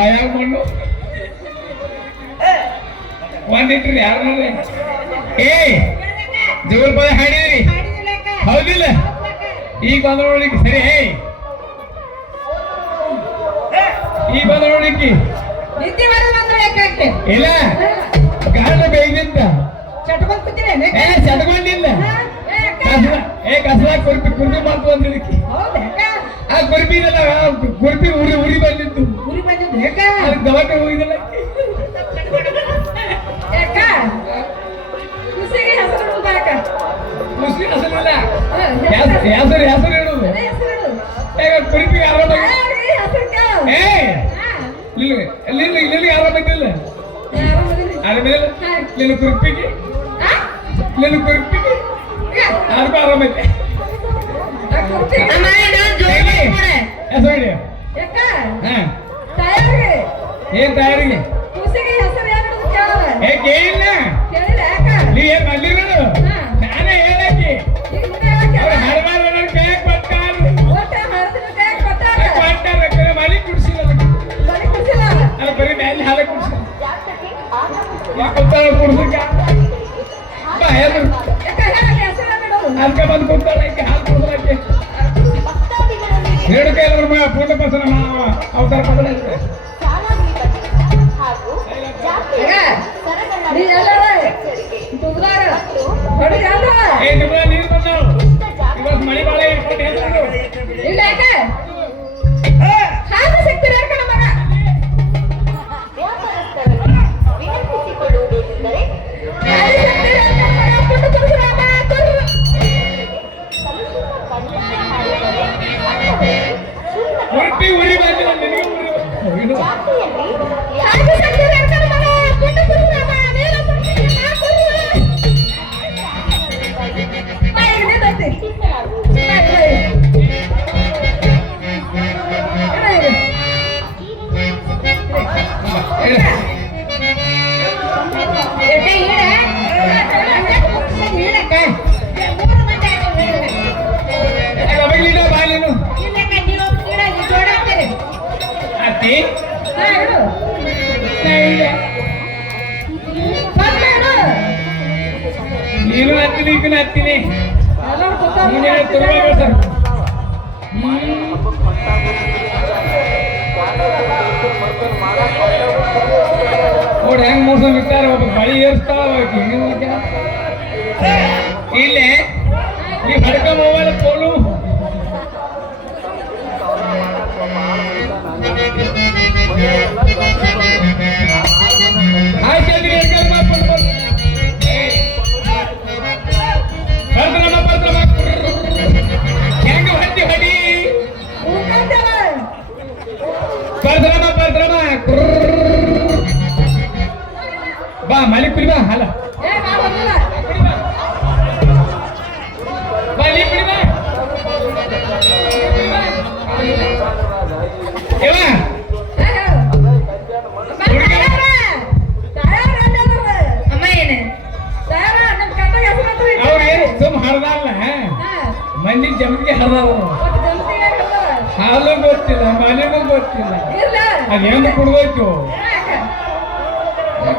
ಬಾಯಾಗ ಮಣ್ಣು ಒಂದಿಟ್ರಿ ಯಾರು ಏ ಜೋಲ್ ಬಾಯ ಹಾಡಿದ್ರಿ ಹೌದಿಲ್ಲ ಈಗ ಬಂದ ನೋಡ್ಲಿಕ್ಕೆ ಸರಿ ಈಗ ಬಂದ ನೋಡ್ಲಿಕ್ಕೆ ಇಲ್ಲ ಗಾಢ ಬೇಯ್ದಿಂತ ಚಟ್ಕೊಂಡಿಲ್ಲ ಕಸಲ ಕುರ್ಪಿ ಮಾಡ್ತು ಅಂದಿದ್ದಕ್ಕೆ ಆ ಕುರ್ಪಿದಲ್ಲ ಕುರ್ಪಿ ಉರಿ ಬಂದಿತ್ತು ಅದಕ್ಕೆ ದವಾಖಾನೆ ಹೋಗಿದಲ್ಲ ಮುಸ್ಲಿ ಹೆಸರಿಲ್ಲ ಹೆಸರು ಹೇಳುದು ಕುರ್ಪಿ ಆರಾಮಾಗಿ ಆರಾಮಾಗಿಲ್ಲ ಆರಾಮಿಲ್ಲ ನಿನ್ನ ಕುರ್ಪಿಗೆ ಯಾರಿಗೂ ಆರಾಮೈತೆ ಏನ್ ತಯಾರಿಗೆ ಕೇಳಿಲ್ಲ ನೀ ಏನ್ ಬಂದಿಲ್ಲ ನಾನೇ ಹೇಳಕ್ಕೆ ಹಡವಾರ ಕೈ ಕೊಟ್ಟಾರ ಮಳಿ ಕುಡಿಸಿಲ್ಲ ಅದು ಬರೀ ಮೇಲೆ ಹಾಲ ಕುಡಿಸಿಲ್ಲ ಕೊಡ್ತಾರ ಕುಡ್ಸಕ್ಕೆ ಅದಕ್ಕೆ ಬಂದು ಕೊಡ್ತಾಳೆ ಹಾಲು ಕುಡ್ದಾಕೆ ಎರಡು ಕೈ ಪೂರ್ಣ ಪಸನ ಅವತಾರ ಪದ ನೀರು ಬಂದವು ಇವತ್ತು ಮಳೆ ಬಾಳೆ ಇಲ್ಲ ಸಿಗ್ತೀರ ಉರಿ ಬಂದಿಲ್ಲ ನಿನಗೆ ನೀನು ಹತ್ತೀನಿ ಈಗ ಹತ್ತೀನಿ ನೋಡಿ ಹೆಂಗ್ ಮೋಸ ಬಿಡ್ತಾರೆ ಒಬ್ಬ ಬಳಿ ಏರ್ಸ್ತಾವ ಇಲ್ಲೇ ಈ ಹಡ್ಕ ಮೊಬೈಲ್ ಫೋನು ಬಾ ಮಾಲಿಕ್ ಕುಡಿ ಬಾ ಹಾಲ ಸುಮ್ ಹರಿದಲ್ಲ ಮಂದಿ ಜಮಕ್ಕೆ ಹರಿದವ ಹಾಲು ಗೊತ್ತಿಲ್ಲ ಮನೆಗೂ ಗೊತ್ತಿಲ್ಲ ಅದೇನು ಕುಡ್ಬೇಕು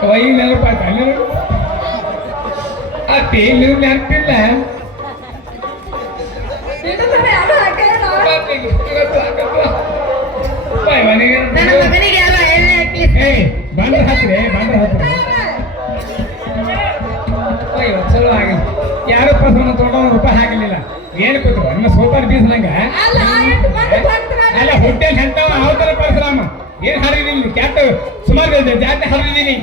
ವೈ ನೆನಪಾಯ್ತ ಆ ತೇಲ್ ನೆನಪಿಲ್ಲ ಬಂದ್ರ ಹತ್ರಿ ಚಲೋ ಆಗಿ ಯಾರು ಪ್ರಸನ್ನ ₹1 ಹಾಕಲಿಲ್ಲ ಏನು ಕೂತು ನಿಮ್ಮ ಸೋಪಾನ ಬೀಸಲಂಗ ಅಲ್ಲ ಹೊಟ್ಟೆಲ್ ಹೆಂತವ ಅವತರ ಪರಶುರಾಮ ಏನ್ ಹರಿದೀನಿ ಕ್ಯಾಟ ಸುಮಾರು ಜಾತಿ ಹರಿದೀನಿ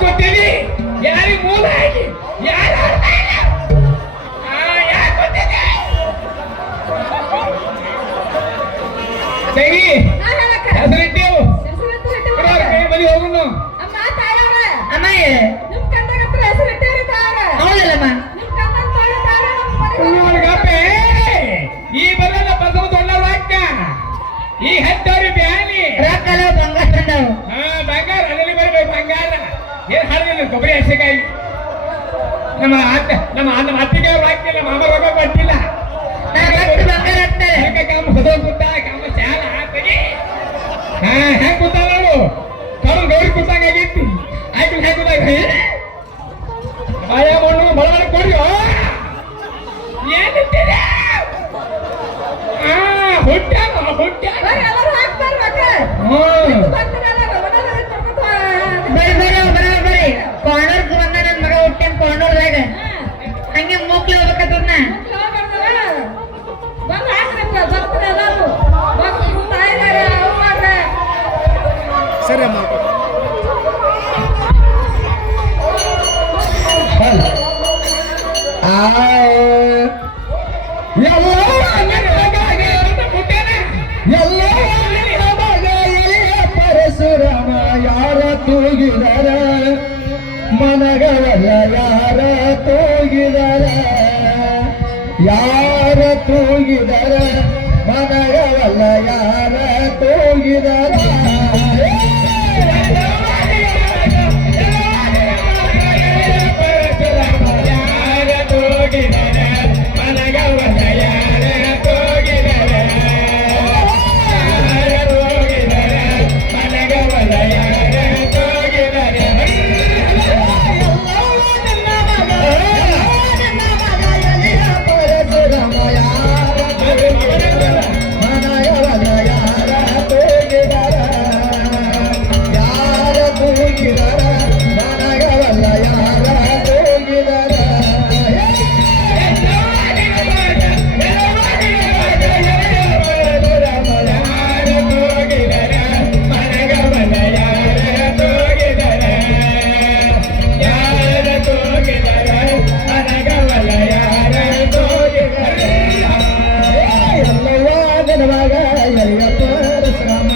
ಕೊಟ್ಟಿನಿ ಯಾರಿಗೆ ಮೂಲ ಆಗಿ ಯಾರು ತಂಗಿ ಹೆಸರಿಟ್ಟೇವು ಬಲಿ ಹೋಗುನು ಈ ಬರಲ್ಲ ಬಸವ ದೊಡ್ಡಕ್ಕ ಈ ಹತ್ತವ್ರಿ ಬ್ಯಾನಿ ಬಂಗಾರ ಅದಲ್ಲಿ ಬರ್ಬೇಕು ಬಂಗಾರ ಏನ್ ಹಾಡಿಲ್ಲ ಕೊಬ್ಬರಿ ಹಸಿಕಾಯಿ ನಮ್ಮ ಅತ್ತಿಗೆ ಅವ್ರು ಹಾಕ್ತಿಲ್ಲ ಮಾಮ ರೊಕ್ಕ ಕೊಟ್ಟಿಲ್ಲ ಬಂಗಾರ ಹಾಕ್ತಾರೆ ಕಾಮ ಹೊಸ ಕೂತ ಕಾಮ ಚಾಲ ತೆಗಿ ಹೆಂಗ್ ಕೂತಾವ ನೋಡು ಕರು ಗೌರಿ ಕೂತಂಗ ಆಗೈತಿ ಆಯ್ತು ಹೆಂಗ್ ಕೂತಾಗ ಆಯಾ ಮಣ್ಣು ಬಳ ಕೊಡ್ರಿ ಏನಿದ್ದೀರಿ ಎಲ್ಲರೂ ಹಾಕ್ತಾರೆ ಮಕ್ಕ ಬರ್ರಿ ಕಾರ್ನರ್ ಬಂದ ನನ್ ಮಗ ಹುಟ್ಟೇನ್ ಕಾರ್ನರ್ದಾಗ ಹಂಗೆ ಮೂಕ್ಲಿ ಹೋಗ್ಬೇಕನ್ನ ಬಂದು ಹಾಕ್ರಪ್ಪ ಬರ್ತಾರೆ ಎಲ್ಲರೂ ಬಂದು ತಾಯಿದಾರೆ ಅವ್ರು ಮಾಡ್ರೆ ಸರಿ ಅಮ್ಮ ಪರಶುರಾಮ ಯಾರ ತೂಗಿದರ ಮನಗವಲ್ಲ ಯಾರ ತೂಗಿದರ ಯಾರ ತೂಗಿದರ ಮನಗವಲ್ಲ ಯಾರ ತೂಗಿದರ ಪರಶುರಾಮ